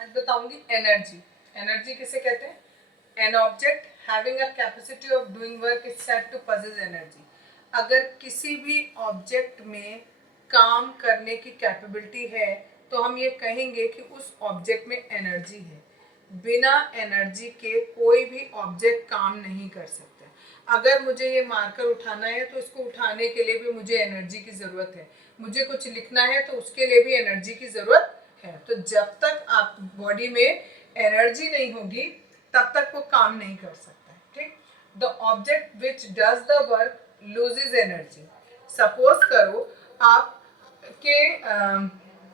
आज बताऊंगी energy. Energy किसे कहते हैं? An object having a capacity of doing work is said to possess energy. अगर किसी भी ऑब्जेक्ट में काम करने की कैपेबिलिटी है तो हम ये कहेंगे कि उस ऑब्जेक्ट में एनर्जी है। बिना एनर्जी के कोई भी ऑब्जेक्ट काम नहीं कर सकता। अगर मुझे ये मार्कर उठाना है तो इसको उठाने के लिए भी मुझे एनर्जी की ज़रूरत है। मुझे कुछ लिखना है तो उसके लिए भी एनर्जी की ज़रूरत है। तो जब तक आप बॉडी में एनर्जी नहीं होगी तब तक वो काम नहीं कर सकता है। ठीक, the object which does the work loses energy. Suppose करो आप के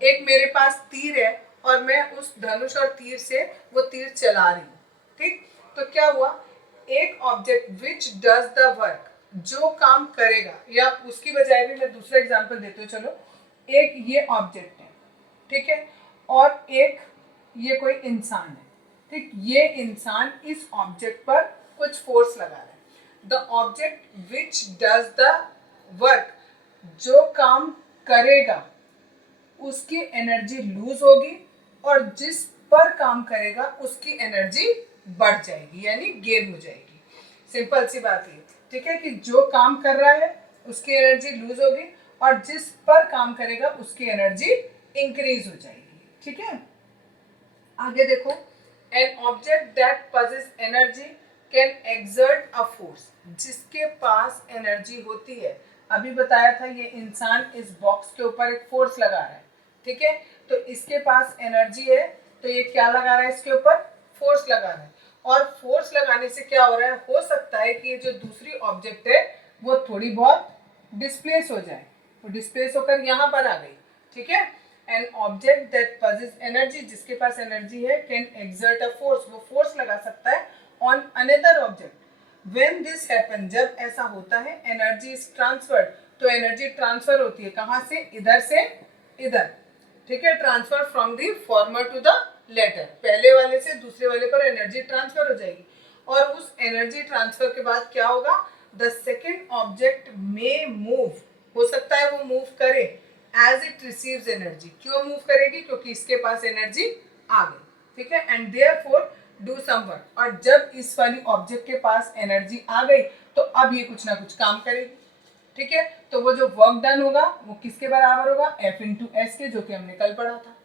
एक मेरे पास तीर है और मैं उस धनुष और तीर से वो तीर चला रही हूँ। ठीक, तो क्या हुआ, एक object which does the work, जो काम करेगा, या उसकी बजाय भी मैं दूसरा एग्जांपल देती हूँ। चलो, एक ये ऑब्जेक्ट है, ठीक है, और एक ये कोई इंसान है। ठीक, ये इंसान इस ऑब्जेक्ट पर कुछ फोर्स लगा रहा है। The object which does the work, जो काम करेगा उसकी एनर्जी लूज होगी और जिस पर काम करेगा उसकी एनर्जी बढ़ जाएगी, यानी गेन हो जाएगी। सिंपल सी बात है, ठीक है, कि जो काम कर रहा है उसकी एनर्जी लूज होगी और जिस पर काम करेगा उसकी एनर्जी इंक्रीज हो जाएगी। ठीक है, आगे देखो, N object that possess energy can exert a force. जिसके पास एनर्जी होती है, अभी बताया था ये इंसान इस बॉक्स के ऊपर एक फोर्स लगा रहा है, ठीक है, तो इसके पास एनर्जी है तो ये क्या लगा रहा है, इसके ऊपर फोर्स लगा रहा है। और फोर्स लगाने से क्या हो रहा है, हो सकता है कि ये जो दूसरी ऑब्जेक्ट है वो थोड़ी बहुत डिस्प्लेस हो जाए, तो डिस्प्लेस होकर यहाँ पर आ गई। ठीक है, an object that possess energy, जिसके पास एनर्जी है, कैन एक्सर्ट अ फोर्स, वो फोर्स लगा सकता है on another object. When this happen, जब ऐसा होता है, एनर्जी इज ट्रांसफर्ड, तो एनर्जी ट्रांसफर होती है कहाँ से, इधर से इधर। ठीक है, transfer from the former to the latter, पहले वाले से दूसरे वाले पर एनर्जी ट्रांसफर हो जाएगी। और उस एनर्जी ट्रांसफर के बाद क्या होगा, द सेकेंड ऑब्जेक्ट में मूव, हो सकता है वो मूव करे एज इट रिसीव्स एनर्जी। क्यों मूव करेगी, क्योंकि इसके पास एनर्जी आ गई। ठीक है, and therefore do some work, और जब इस वाली ऑब्जेक्ट के पास एनर्जी आ गई तो अब ये कुछ ना कुछ काम करेगी। ठीक है, तो वो जो वर्क डन होगा वो किसके बराबर होगा, F इंटू एस के, जो कि हमने कल पढ़ा था।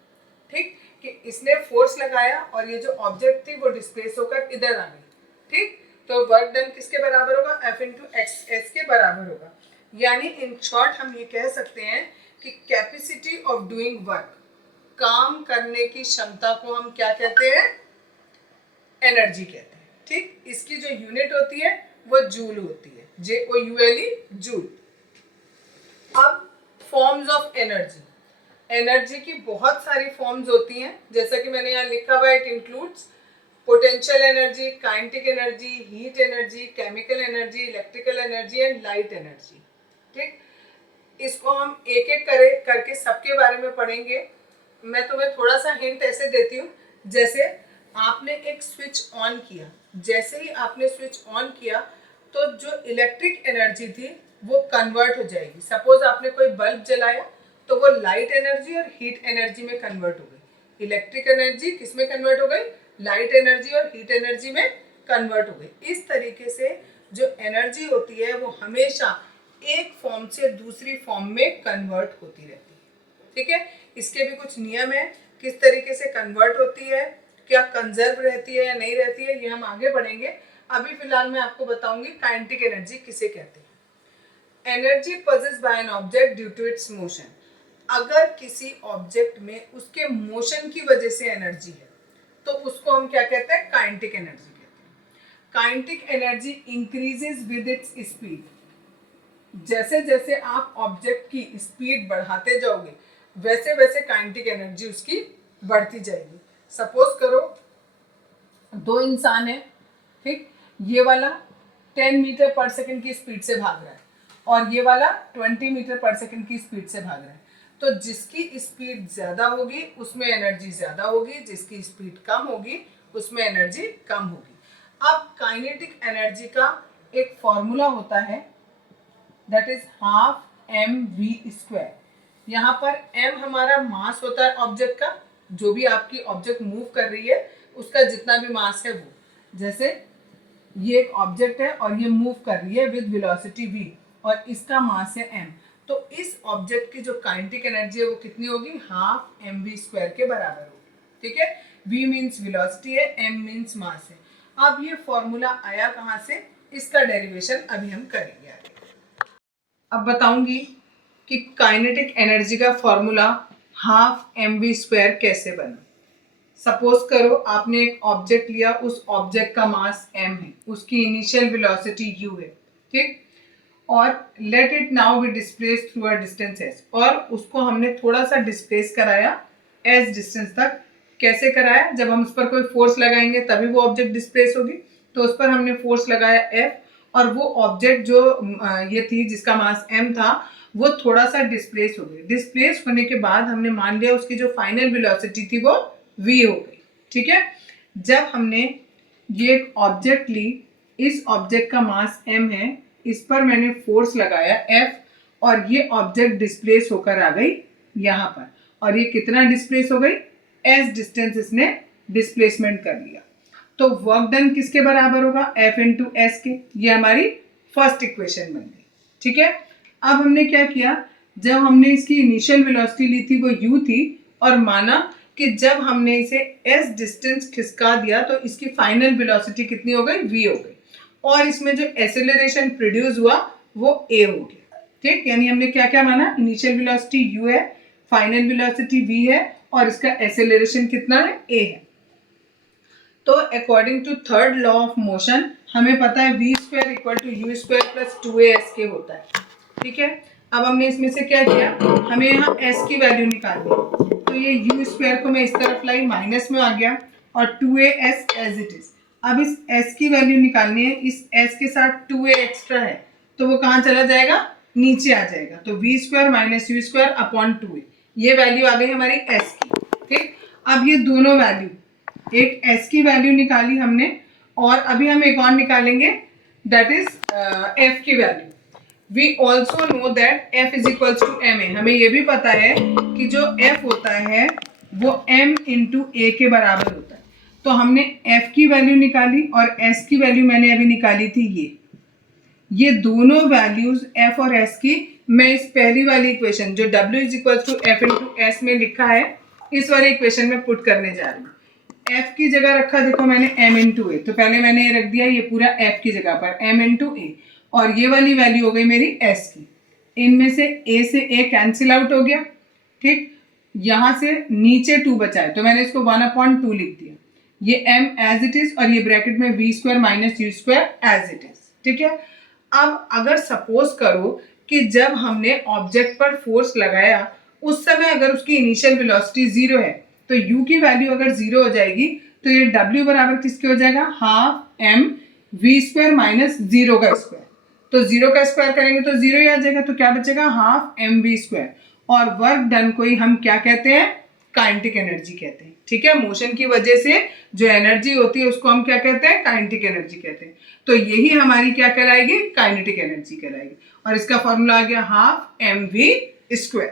ठीक, कि इसने फोर्स लगाया और ये जो ऑब्जेक्ट थी वो डिस्प्लेस होकर इधर आ गई। ठीक, तो वर्क डन किसके बराबर होगा, F इंटू एस के बराबर होगा। यानी इन शॉर्ट हम ये कह सकते हैं कि कैपेसिटी ऑफ डूइंग वर्क, काम करने की क्षमता को हम क्या कहते हैं, एनर्जी कहते हैं। ठीक, इसकी जो यूनिट होती है वो जूल होती है, JOULE, जूल। अब फॉर्म्स ऑफ एनर्जी, एनर्जी की बहुत सारी फॉर्म्स होती हैं, जैसा कि मैंने यहाँ लिखा हुआ है, it includes potential energy, kinetic energy, heat energy, chemical energy, electrical energy and light energy. ठीक, इसको हम एक एक करके सबके बारे में पढ़ेंगे। मैं तुम्हें थोड़ा सा हिंट ऐसे देती हूँ, जैसे आपने एक स्विच ऑन किया, जैसे ही आपने स्विच ऑन किया तो जो इलेक्ट्रिक एनर्जी थी वो कन्वर्ट हो जाएगी। सपोज आपने कोई बल्ब जलाया तो वो लाइट एनर्जी और हीट एनर्जी में कन्वर्ट हो गई। इलेक्ट्रिक एनर्जी किस में कन्वर्ट हो गई, लाइट एनर्जी और हीट एनर्जी में कन्वर्ट हो गई। इस तरीके से जो एनर्जी होती है वो हमेशा एक फॉर्म से दूसरी फॉर्म में कन्वर्ट होती रहती है। ठीक है, इसके भी कुछ नियम है, किस तरीके से कन्वर्ट होती है, क्या कंजर्व रहती है या नहीं रहती है, ये हम आगे बढ़ेंगे। अभी फिलहाल मैं आपको बताऊंगी काइनेटिक एनर्जी किसे कहते हैं। Energy possess by an object due to its motion, अगर किसी ऑब्जेक्ट में उसके मोशन की वजह से एनर्जी है तो उसको हम क्या कहते हैं, काइनेटिक एनर्जी कहते हैं। Kinetic energy increases with its speed, जैसे जैसे आप ऑब्जेक्ट की स्पीड बढ़ाते जाओगे वैसे वैसे काइनेटिक एनर्जी उसकी बढ़ती जाएगी। सपोज करो दो इंसान है, ठीक, ये वाला 10 मीटर पर सेकंड की स्पीड से भाग रहा है और ये वाला 20 मीटर पर सेकंड की स्पीड से भाग रहा है। तो जिसकी स्पीड ज़्यादा होगी उसमें एनर्जी ज़्यादा होगी, जिसकी स्पीड कम होगी उसमें एनर्जी कम होगी। अब काइनेटिक एनर्जी का एक फॉर्मूला होता है, that is half mv square. यहाँ पर m हमारा मास होता है ऑब्जेक्ट का, जो भी आपकी ऑब्जेक्ट मूव कर रही है उसका जितना भी मास है वो, जैसे ये एक ऑब्जेक्ट है और ये मूव कर रही है विद वेलोसिटी v और इसका मास है m, तो इस ऑब्जेक्ट की जो काइनेटिक एनर्जी है वो कितनी होगी, हाफ mv² के बराबर होगी। ठीक है, v मीन्स वेलोसिटी है, m मीन्स मास है। अब ये फॉर्मूला आया कहाँ से, इसका डेरिवेशन अभी हम करेंगे आगे। अब बताऊंगी कि काइनेटिक एनर्जी का फॉर्मूला हाफ mv² कैसे बना। सपोज करो आपने एक ऑब्जेक्ट लिया, उस ऑब्जेक्ट का मास m है, उसकी इनिशियल वेलोसिटी u है, ठीक, और let it now be displace through a distance s, और उसको हमने थोड़ा सा डिस्प्लेस कराया s डिस्टेंस तक। कैसे कराया, जब हम उस पर कोई फोर्स लगाएंगे तभी वो ऑब्जेक्ट डिस्प्लेस होगी, तो उस पर हमने फोर्स लगाया F, और वो ऑब्जेक्ट जो ये थी जिसका मास m था वो थोड़ा सा डिस्प्लेस हो गई। डिस्प्लेस होने के बाद हमने मान लिया उसकी जो फाइनल वेलोसिटी थी वो v हो गई। ठीक है, जब हमने ये एक ऑब्जेक्ट ली, इस ऑब्जेक्ट का मास m है, इस पर मैंने फोर्स लगाया F, और ये ऑब्जेक्ट डिस्प्लेस होकर आ गई यहाँ पर, और ये कितना डिस्प्लेस हो गई, s डिस्टेंस इसने डिस्प्लेसमेंट कर लिया। तो वर्क डन किसके बराबर होगा, F इंटू एस के। ये हमारी फर्स्ट इक्वेशन बन गई। ठीक है, अब हमने क्या किया, जब हमने इसकी इनिशियल वेलोसिटी ली थी वो u थी, और माना कि जब हमने इसे s डिस्टेंस खिसका दिया तो इसकी फाइनल वेलोसिटी कितनी हो गई, v हो गई, और इसमें जो एक्सेलरेशन प्रोड्यूस हुआ वो a हो गया। ठीक, यानी हमने क्या क्या माना, इनिशियल वेलोसिटी u है, फाइनल वेलोसिटी v है, और इसका एक्सेलरेशन कितना है, a है। तो according to third law of motion हमें पता है v² equal to u² plus 2ask होता है। ठीक है, अब हमने इसमें से क्या किया, हमें यहाँ s की वैल्यू निकालनी है, तो ये u² को मैं इस तरफ लाई, माइनस में आ गया, और 2as एज इट इज। अब इस s की वैल्यू निकालनी है, इस s के साथ 2a एक्स्ट्रा है तो वो कहाँ चला जाएगा, नीचे आ जाएगा, तो v² minus u² upon 2a, ये वैल्यू आ गई हमारी s की। ठीक, अब ये दोनों वैल्यू, एक s की वैल्यू निकाली हमने, और अभी हम एक और निकालेंगे, दैट इज f की value. We also know that f is equals to ma, हमें ये भी पता है कि जो f होता है वो m इंटू a के बराबर होता है। तो हमने f की वैल्यू निकाली और s की वैल्यू मैंने अभी निकाली थी ये दोनों वैल्यूज f और s की मैं इस पहली वाली इक्वेशन जो w is equals to f into s में लिखा है, इस वाली इक्वेशन में पुट करने जा रही हूँ। f की जगह रखा, देखो मैंने m इंटू ए, तो पहले मैंने ये रख दिया ये पूरा f की जगह पर m इंटू ए, और ये वाली वैल्यू हो गई मेरी s की। इनमें से a से a कैंसिल आउट हो गया। ठीक, यहाँ से नीचे 2 बचा है तो मैंने इसको 1/2 लिख दिया, ये m एज इट इज, और ये ब्रैकेट में v² minus u² as it is. ठीक है, अब अगर सपोज करो कि जब हमने ऑब्जेक्ट पर फोर्स लगाया उस समय अगर उसकी इनिशियल वेलोसिटी 0 है, तो u की वैल्यू अगर 0 हो जाएगी तो ये w बराबर किसके हो जाएगा, हाफ m v² माइनस 0 का स्क्वायर। तो 0 का स्क्वायर करेंगे तो 0 ही आ जाएगा, तो क्या बचेगा, हाफ mv²। और वर्क डन को ही हम क्या कहते हैं, काइनेटिक एनर्जी कहते हैं। ठीक है, मोशन की वजह से जो एनर्जी होती है उसको हम क्या कहते हैं, काइनेटिक एनर्जी कहते हैं। तो यही हमारी क्या कहलाएगी, काइनेटिक एनर्जी कहलाएगी, और इसका फॉर्मूला आ गया हाफ mv²।